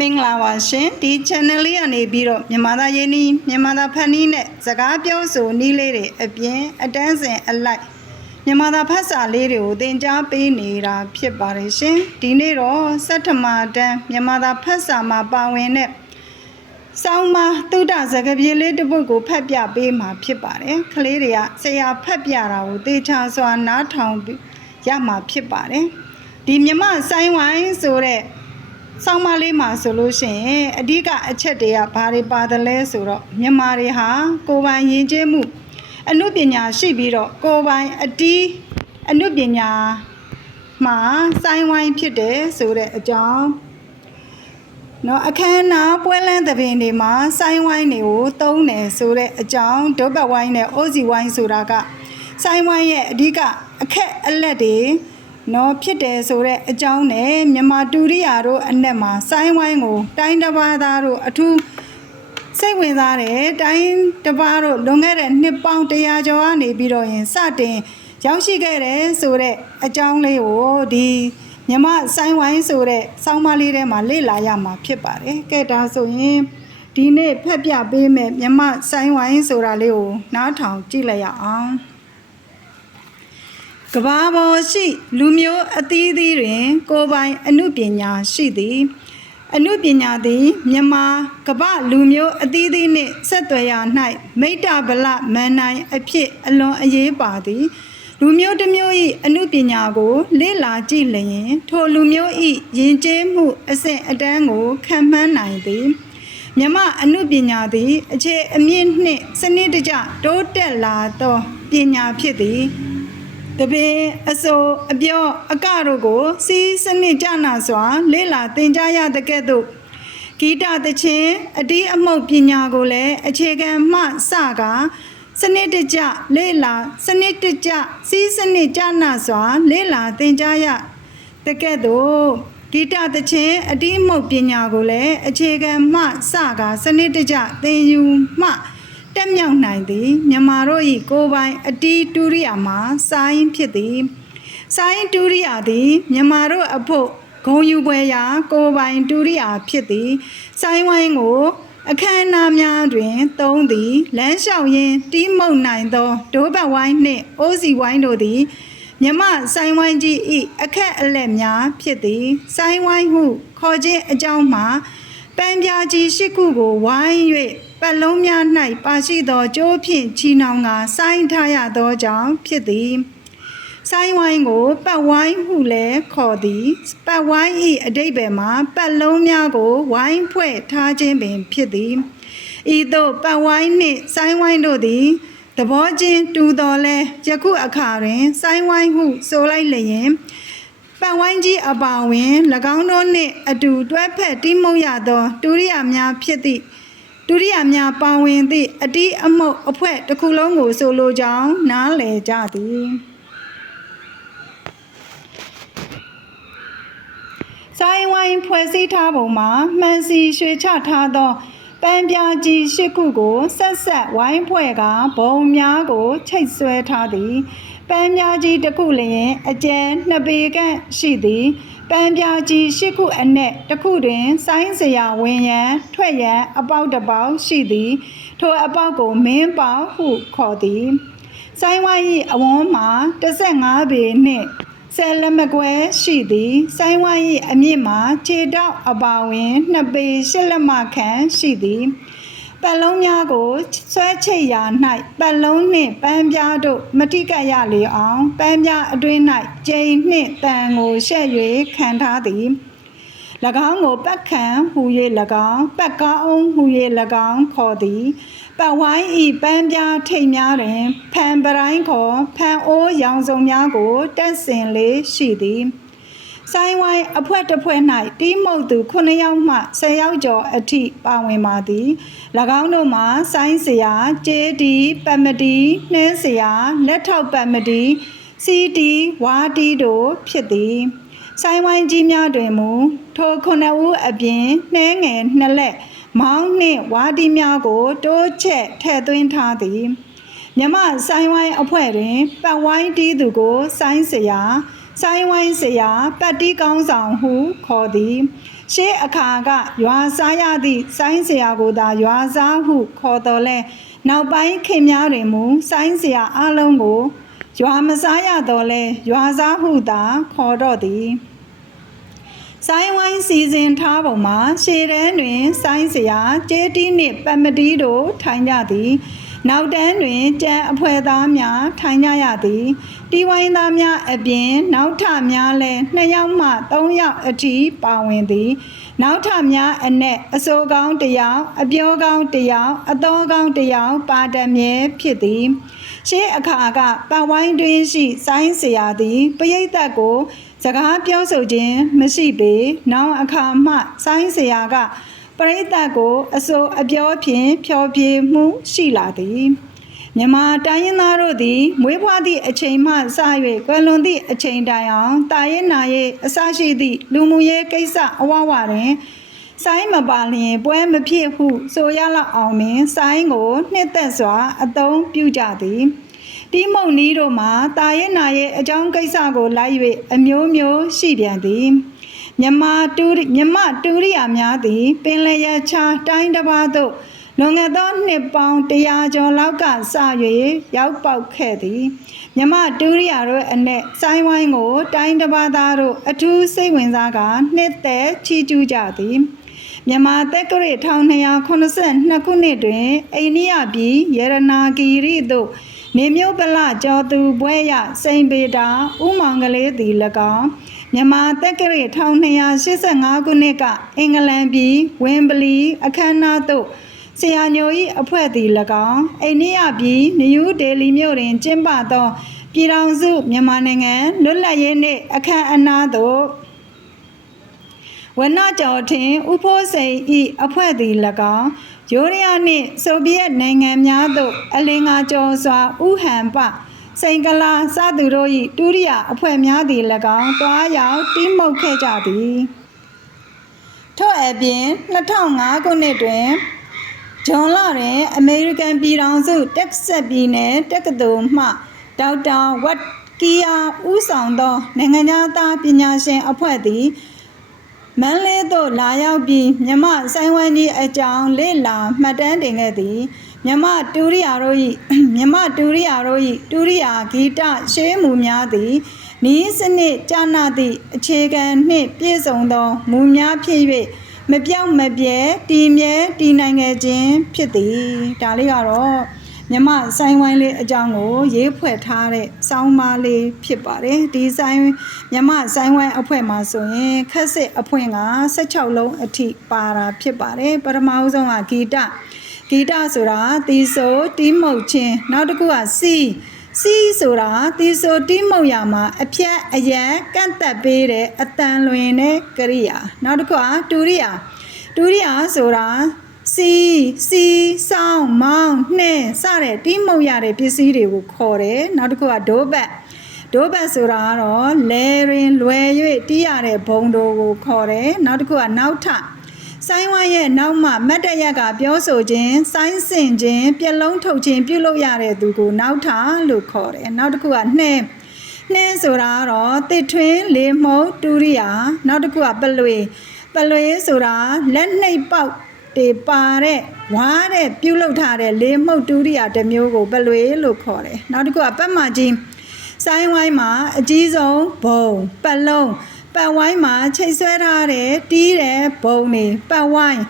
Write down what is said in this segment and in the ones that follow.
မင်္ဂလာပါရှင်ဒီ channel လေးကနေပြီးတော့မြန်မာသားရင်းနှီးမြန်မာသားဖန်နီးနဲ့စကားပြောဆိုနည်းလေးတွေအပြင်အတန်းစဉ်အလိုက်မြန်မာသားဖတ်စာလေးတွေကိုသင်ကြားပေးနေတာဖြစ်ပါတယ်ရှင်ဒီနေ့တော့စက်ထမတန်းမြန်မာသားဖတ်စာမှာပါဝင်တဲ့ဆောင်းမသုဒ္ဓစကားပြေလေးတစ်ပုဒ်ကိုဖတ်ပြပေးမှာဖြစ်ပါတယ်ကလေးတွေကဆရာဖတ်ပြတာကိုသေချာစွာနားထောင်ပြီးရမှာဖြစ်ပါတယ်ဒီမြမဆိုင်ဝိုင်းဆိုတဲ့ ဆောင်းပါးလေးမှာဆိုလို့ရှိရင်အဓိကအချက်တွေကဘာတွေပါတယ်လဲဆိုတော့မြန်မာတွေဟာကိုယ်ပိုင်ယဉ်ကျေးမှုအမှုပညာရှိပြီးတော့ကိုယ်ပိုင်အတီးအမှုပညာမှာစိုင်းဝိုင်းဖြစ်တယ်ဆိုတဲ့အကြောင်းနော်အခမ်းအနားပွဲလန်းသဘင်တွေမှာစိုင်းဝိုင်းတွေကိုသုံးတယ်ဆိုတဲ့အကြောင်းဒုပတ်ဝိုင်းနဲ့အိုးစီဝိုင်းဆိုတာကစိုင်းဝိုင်းရဲ့အဓိကအခက်အလက်တွေ နော်ဖြစ်တယ်ဆိုတဲ့အကြောင်းနဲ့မြန်မာတူရိယာတို့အနက်မှာစိုင်းဝိုင်းကို တိုင်းတစ်ပါးသားတို့အထူးစိတ်ဝင်စားတယ်တိုင်းတစ်ပါးတို့လွန်ခဲ့တဲ့နှစ်ပေါင်း100ကျော်ကနေပြီးတော့ရင်စတင်ရောက်ရှိခဲ့တယ်ဆိုတဲ့အကြောင်းလေးကိုဒီမြမစိုင်းဝိုင်းဆိုတဲ့စောင်းမလေးထဲမှာလေ့လာရမှာဖြစ်ပါတယ်ကဲဒါဆိုရင်ဒီနေ့ဖက်ပြပေးမယ်မြမစိုင်းဝိုင်းဆိုတာလေးကိုနားထောင်ကြည့်လိုက်ရအောင် ကဘာပေါ်ရှိ လူမျိုးအသီးသီးတွင် ကိုယ်ပိုင်အမှုပညာရှိသည်အမှုပညာသည်မြန်မာကပလူမျိုးအသီးသီးနှင့်ဆက်သွယ်ရာ၌မိတ္တဗလမန်နိုင်အဖြစ်အလွန်အရေးပါသည်လူမျိုးတစ်မျိုး၏အမှုပညာကို လေ့လာကြည့်လျင်ထိုလူမျိုး၏ယဉ်ကျေးမှုအဆင့်အတန်းကိုခံမှန်းနိုင်သည်မြမအနုပညာသည် အခြေအမြင့်နှင့်စနစ်တကျတိုးတက်လာသောပညာဖြစ်သည် တပင်အစိုးအပြောအကတို့ကို စီးစနစ်ကြနာစွာ လေ့လာသင်ကြားရတဲ့ကဲ့သို့ဂီတသချင်းအတီးအမှုတ်ပညာကိုလည်းအခြေခံမှစကားစနစ်တကျလေ့လာစနစ်တကျစီးစနစ်ကြနာစွာ လေ့လာသင်ကြားရတကဲ့သို့ဂီတသချင်းအတိအမှုတ်ပညာကိုလည်းအခြေခံမှစကားစနစ်တကျသင်ယူမှ တက်မြောက်နိုင်သည်မြန်မာတို့၏ကိုယ်ပိုင်အတီတူရိယာမှာစာရင်းဖြစ်သည်စာရင်းတူရိယာသည်မြန်မာတို့အဖို့ဂုံယူပွဲရာကိုယ်ပိုင်တူရိယာဖြစ်သည်စိုင်းဝိုင်းကိုအခမ်းအနားများတွင်သုံးသည်လမ်းလျှောက်ရင်းတီးမှုတ်နိုင်သောဒိုးဘတ်ဝိုင်းနှင့်အိုးစီဝိုင်းတို့သည်မြမဆိုင်ဝိုင်းကြီးဤအခက်အလက်များဖြစ်သည်ဆိုင်ဝိုင်းဟုခေါ်ခြင်းအကြောင်းမှာပန်းပြားကြီးရှိခုကိုဝိုင်း၍ ပတ်လုံးများ၌ပါရှိသောကြိုးဖြင့်ချီနှောင်ကစိုင်းထားရသောကြောင့်ဖြစ်သည်ဆိုင်ဝိုင်းကိုပတ်ဝိုင်းဟုလည်းခေါ်သည်ပတ်ဝိုင်းဤအတိတ်ဘယ်မှာပတ်လုံးများကိုဝိုင်းဖွဲ့ထားခြင်းပင်ဖြစ်သည်ဤသို့ပတ်ဝိုင်းနှင့်ဆိုင်ဝိုင်းတို့သည်သဘောချင်းတူတော်လဲယခုအခါတွင်စိုင်းဝိုင်းဟုဆိုလိုက်လျင်ပတ်ဝိုင်းကြီးအပါဝင်၎င်းတို့နှင့်အတူတွဲဖက်တိမှုတ်ရသောတူရိယာများဖြစ်သည့် တူရိယာများပါဝင်သည့်အတီးအမှုတ်အဖွဲ့တစ်ခုလုံးကိုဆိုလိုကြောင်းနားလည်ကြသည်စိုင်းဝိုင်းဖွဲ့စည်းထားပုံမှာမှန်စီရွှေချထားသောပန်းပြားကြီးရှစ်ခုကိုဆက်ဆက်ဝိုင်းဖွဲ့ကဘုံများကိုချိတ်ဆွဲထားသည်ပန်းပြားကြီးတစ်ခုလျင်အကျယ်နှစ်ပေခန့်ရှိသည် ပန်းပြားကြီးရှစ်ခုအနက်တစ်ခုတွင်ဆိုင်းစရာဝင်ရန်ထွက်ရန်အပေါက်တစ်ပေါက်ရှိသည်ထိုအပေါက်ကိုမင်းပေါက်ဟုခေါ်သည်ဆိုင်းဝိုင်း၏အဝန်းမှာ15ပေနှင့်ဆယ်လက်မကွဲရှိသည်ဆိုင်းဝိုင်း၏အမြင့်မှာခြေတောက်အပါဝင်နှစ်ပေရှစ်လက်မခန့်ရှိသည် ပတ်လုံးများကိုဆွဲချိတ်ရာ၌ပတ်လုံးနှင့်ပန်းပြားတို့မတိကပ်ရလေအောင်ပန်းပြားအတွင်း၌ကျိန်နှင့်တန်ကိုရှက်၍ခံထားသည်၎င်းကိုပတ်ခံဟူ၍၎င်းပတ်ကောင်းဟူ၍၎င်းခေါ်သည်ပတ်ဝိုင်းဤပန်းပြားထိတ်များတွင်ဖန်ပတိုင်းခေါ်ဖန်အိုးရောင်စုံများကိုတက်ဆင်လေးရှိသည် ဆိုင်ဝိုင်းအဖွဲတစ်ဖွဲ့၌တီးမှုတ်သူ9ယောက်မှ10ယောက်ကျော်အထိပါဝင်ပါသည်၎င်းတို့မှာဆိုင်းစရာကျေးတီပတ်မတီနှင်းစရာလက်ထောက်ပတ်မတီစီတီဝါတီတို့ဖြစ်သည်ဆိုင်ဝိုင်းကြီးများတွင်မူထိုခုနှစ်ဦးအပြင်နှဲငယ်နှစ်လက်မောင်းနှင့်ဝါဒီများကို တိုးချက်ထည့်သွင်းထားသည်မြမဆိုင်ဝိုင်းအဖွဲ့တွင်ပတ်ဝိုင်းတီးသူကို ဆိုင်းစရာ ဆိုင်းဝိုင်းဆရာပတ်တီးကောင်းဆောင်ဟုခေါ်သည်ရှေးအခါကရွာစားရသည့်ဆိုင်းဆရာကိုသာရွာစားဟုခေါ်တော်လဲနောက်ပိုင်းခင်များတွင်မူဆိုင်းဆရာအလုံးကိုရွာမစားရတော်လဲရွာစားဟုသာခေါ်တော့သည်ဆိုင်းဝိုင်းစီစဉ်ထားပုံမှာရှေတန်းတွင်ဆိုင်းစရာကျေးတီးနှင့်ပတ်မတီးတို့ထိုင်ကြသည် နောက်တန်းတွင်ကြံအဖွဲ့သားများထိုင်ကြရသည်တီဝိုင်းသားများအပြင် နောက်ထများလည်း2ယောက်မှ3ယောက်အထိပါဝင်သည် နောက်ထများအနက်အစိုးကောင်းတယောက်အပြောကောင်းတယောက်အသောကောင်းတယောက်ပါတမြဲဖြစ်သည်ရှေးအခါကပတ်ဝိုင်းတွင်ရှိဆိုင်းစရာသည်ပရိသတ်ကို စကားပြောဆိုခြင်းမရှိပေနောက်အခါမှဆိုင်းစရာက ပရိသတ်ကိုအစိုးအပြောဖြင့်ဖျော်ဖြေမှုရှိလာသည်မြန်မာတိုင်းရင်းသားတို့သည်မွေးဖွားသည့်အချိန်မှစ၍ကွယ်လွန်သည့်အချိန်တိုင်အောင်တာရင်နာရဲ့အစရှိသည့်လူမှုရေးကိစ္စအဝဝတွင်ဆိုင်းမပါလျင်ပွဲမဖြစ်ဟုဆိုရလောက်အောင်ပင်ဆိုင်းကိုနှစ်သက်စွာအသုံးပြုကြသည်ဒီမုံနီးတို့မှာတာရင်နာရဲ့အကြောင်းကိစ္စကိုလိုက်၍အမျိုးမျိုးရှိပြန်သည် မြမတူရိမြမတူရိယာများသည်ပင်လယ်ရချာတိုင်းတစ်ပါးသို့လွန်ခဲ့သောနှစ်ပေါင်း100ကျော်လောက်ကစ၍ရောက်ပေါက်ခဲ့သည်မြမတူရိယာတို့အနက်ဆိုင်းဝိုင်းကို တိုင်းတစ်ပါးသားတို့အထူးစိတ်ဝင်စားကနှစ်သက်ချီးကျူးကြသည်မြန်မာတက္ကရာ1282ခုနှစ်တွင်အိန္ဒိယပြည်ရတနာဂီရိသို့ နေမျိုးပလကျော်သူပွဲရစိန်ပေတာဥမောင်ကလေးသည်၎င်းမြန်မာတက္ကရာ1285ခုနှစ်ကအင်္ဂလန်ပြည်ဝင်းပလီအခမ်းအနားသို့ဆရာညို၏အဖွဲ့သည်၎င်းအိန္ဒိယပြည်နယူးဒေလီမြို့တွင်ကျင်းပသောပြည်ထောင်စုမြန်မာနိုင်ငံလွတ်လပ်ရေးနှင့်အခမ်းအနားသို့ဝနကျော်ထင်ဥဖိုးစိန်ဤအဖွဲ့သည်၎င်း ယူရီးယားနှင့်ဆိုဗီယက်နိုင်ငံများသို့အလင်္ကာကျော်စွာဥဟန်ပစိန်ကလာစသူတို့၏တူရိယာအဖွဲ့များသည်၎င်းတွားရောက်တိမှုတ်ခဲ့ကြသည်ထို့အပြင်2005ခုနှစ်တွင်ဂျွန်လတွင်အမေရိကန်ပြည်ထောင်စုတက်ဆက်ပြည်နယ်တက္ကသိုလ်မှဒေါက်တာဝတ်ကီယာဦးဆောင်သောနိုင်ငံသားပညာရှင်အဖွဲ့သည် မန်းလေးသို့လာရောက်ပြီးမြမဆိုင်ဝိုင်းကြီးအကြောင်းလေ့လာမှတ်တမ်းတင်ခဲ့သည်မြမတူရိယာတို့၏မြမတူရိယာတို့၏တူရိယာဂီတရှေးမူများသည်နီးစနစ်ကျနာသည့်အခြေခံနှင့်ပြည့်စုံသောမူများဖြစ်၍မပြောင်းမပြဲတည်မြဲတည်နိုင်ခဲ့ခြင်းဖြစ်သည်ဒါလေးကတော့ မြမဆိုင်ဝိုင်းလေးအကြောင်းကိုရေးဖွဲ့ထားတဲ့စောင်းပါးလေးဖြစ်ပါတယ်ဒီဆိုင်မြမဆိုင်ဝိုင်းအဖွဲ့မှာဆိုရင်ခက်စစ်အဖွင့်က16လုံးအထိပါတာဖြစ်ပါတယ်ပထမဦးဆုံးကဂီတဂီတဆိုတာတီဆိုတီးမှုတ်ခြင်းနောက်တစ်ခုကစီစီဆိုတာတီဆိုတီးမှုတ်ရမှာအဖြတ်အရန်ကန့်သက်ပေးတဲ့အတန်လွင်တဲ့ကရိယာနောက်တစ်ခုကတူရိယာတူရိယာဆိုတာ စီစီစောင်းမောင်းနှဲစတဲ့တီးမှုတ်ရတဲ့ပစ္စည်းတွေကိုခေါ်တယ်နောက်တစ်ခုကဒိုးဘက်ဒိုးဘက်ဆိုတာကတော့လဲရင်လွယ်၍တီးရတဲ့ဘုံတို့ကိုခေါ်တယ်နောက်တစ်ခုကနောက်ထဆိုင်းဝိုင်းရဲ့နောက်မှမတ်တရက်ကပြောဆိုခြင်းဆိုင်းစင်ခြင်းပြက်လုံးထုတ်ခြင်းပြုလုပ်ရတဲ့သူကိုနောက်ထလို့ခေါ်တယ်နောက်တစ်ခုကနှဲနှင်းဆိုတာကတော့တစ်ထွင်းလေမှုတ်တူရိယာနောက်တစ်ခုကပလွေပလွေဆိုတာလက်နှိပ်ပေါက် တေပါတဲ့ဝါတဲ့ပြုတ်လုထားတဲ့လေမှုတ်တူရိယာတစ်မျိုးကိုပလွေလို့ခေါ်တယ်နောက်တစ်ခုကပတ်မကြီးဆိုင်းဝိုင်းမှာအကြီးဆုံးဘုံပတ်လုံးပတ်ဝိုင်းမှာချိတ်ဆွဲထားတဲ့တီးတဲ့ဘုံတွေပတ်ဝိုင်း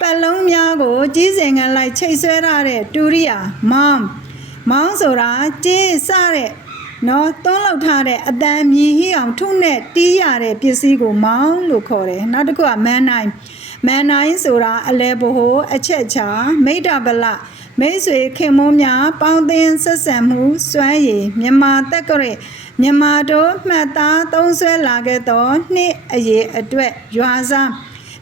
ပတ်လုံးများကိုကြီးစင်ကန်လိုက်ချိတ်ဆွဲထားတဲ့တူရိယာမောင်းမောင်းဆိုတာကြေးစတဲ့နော်သွန်းလောက်ထားတဲ့အတန်မြည်ဟိအောင်ထုနဲ့တီးရတဲ့ပစ္စည်းကိုမောင်းလို့ခေါ်တယ်နောက်တစ်ခုကမန်နိုင် မန်နိုင်ဆိုတာအလဲဘဟိုအချက်ချာမိတ္တဗလမိတ်ဆွေခင်မုန်းများပေါင်းသင်းဆက်ဆံမှုစွမ်းရည်မြန်မာတက်ကရဲမြန်မာတို့မှတ်သားသုံးဆွဲလာခဲ့သောနှစ်အရေးအတွက်ရွာစား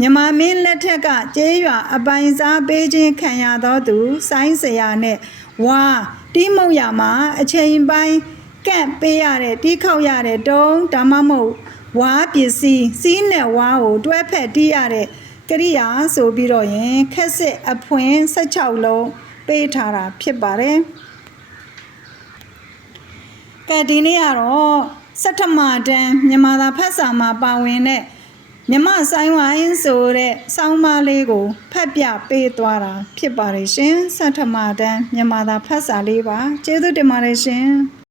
မြန်မာမင်းလက်ထက်ကကျေးရွာအပိုင်စားပေးခြင်းခံရသောသူ ဆိုင်းစရာနဲ့ဝါတီးမုံရမှာအချိန်ပိုင်းကန့်ပေးရတဲ့တီးခောက်ရတဲ့တုံးဒါမှမဟုတ်ဝါပစ္စည်းစီးနဲ့ဝါကိုတွဲဖက်တီးရတဲ့ ကရိယာဆိုပြီးတော့ရင်ခက်စစ်အဖွင့်16လုံးပေးထားတာဖြစ်ပါတယ်ကဲဒီနေ့ကတော့စက်ထမတန်းမြန်မာသာဖတ်စာမှာပါဝင်တဲ့မြမဆိုင်ဝိုင်းဆိုတဲ့စောင်းပါးလေးကိုဖတ်ပြပေးသွားတာဖြစ်ပါတယ်ရှင်ဆဋ္ဌမတန်းမြန်မာသာဖတ်စာလေးပါကျေးဇူးတင်ပါတယ်ရှင်